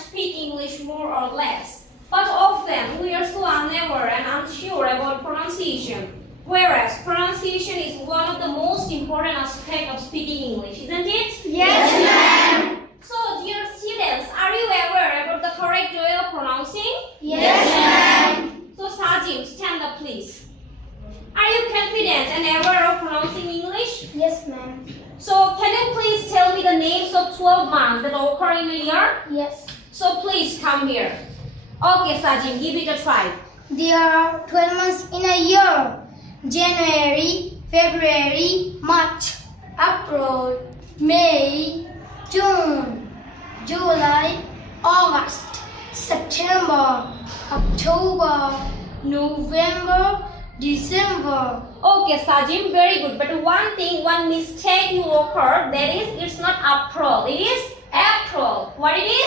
speak English more or less, but often we are so unaware and unsure about pronunciation. Whereas pronunciation is one of the most important aspects of speaking English, isn't it? Yes, ma'am. So, dear students, are you aware about the correct way of pronouncing? Yes, ma'am. So, Sajim, stand up, please. Are you confident and aware of pronouncing English? Yes, ma'am. So, can you please tell me the names of 12 months that occur in a year? Yes. So, please come here. Okay, Sajim, give it a try. There are 12 months in a year. January, February, March, April, May, June, July, August, September, October, November, December. Okay, Sajim, very good. But one mistake you occurred, that is, it's not April, it is April. What it is?